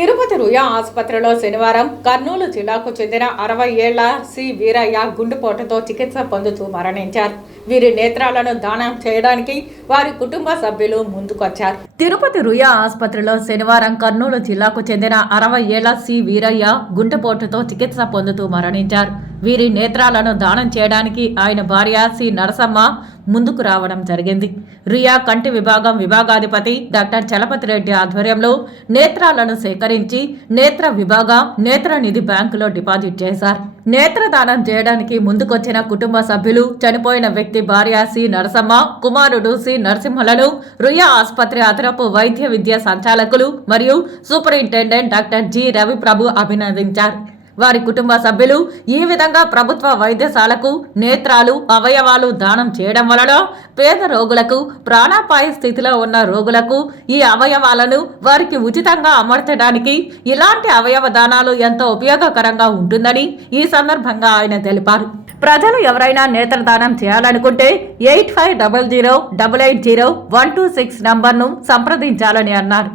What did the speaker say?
తిరుపతి రుయా ఆసుపత్రిలో శనివారం కర్నూలు జిల్లాకు చెందిన 60 ఏళ్ల సి వీరయ్య గుండెపోటుతో చికిత్స పొందుతూ మరణించారు. వీరి నేత్రాలను దానం చేయడానికి వారి కుటుంబ సభ్యులు ముందుకొచ్చారు. తిరుపతి రుయా ఆసుపత్రిలో శనివారం కర్నూలు జిల్లాకు చెందిన 60 ఏళ్ల సి వీరయ్య గుండెపోటుతో చికిత్స పొందుతూ మరణించారు. వీరి నేత్రాలను దానం చేయడానికి ఆయన భార్య సి నరసమ్మ ముందుకు రావడం జరిగింది. రియా కంటి విభాగం విభాగాధిపతి డాక్టర్ చలపతి రెడ్డి ఆధ్వర్యంలో నేత్రాలను సేకరించి నేత్ర విభాగ నేత్ర నిధి బ్యాంకులో డిపాజిట్ చేశారు. నేత్రదానం చేయడానికి ముందుకొచ్చిన కుటుంబ సభ్యులు చనిపోయిన వ్యక్తి భార్య సి నరసమ్మ, కుమారుడు సి నరసింహలను రుయా ఆసుపత్రి అదనపు వైద్య విద్యా సంచాలకులు మరియు సూపరింటెండెంట్ డాక్టర్ జి రవిప్రభు అభినందించారు. వారి కుటుంబ సభ్యులు ఈ విధంగా ప్రభుత్వ వైద్యశాలకు నేత్రాలు అవయవాలు దానం చేయడం వలన పేద రోగులకు ప్రాణాపాయ స్థితిలో ఉన్న రోగులకు ఈ అవయవాలను వారికి ఉచితంగా అమర్చడానికి ఇలాంటి అవయవ దానాలు ఎంతో ఉపయోగకరంగా ఉంటుందని ఈ సందర్భంగా ఆయన తెలిపారు. ప్రజలు ఎవరైనా నేత్రదానం చేయాలనుకుంటే 8500880126 నంబర్ను సంప్రదించాలని అన్నారు.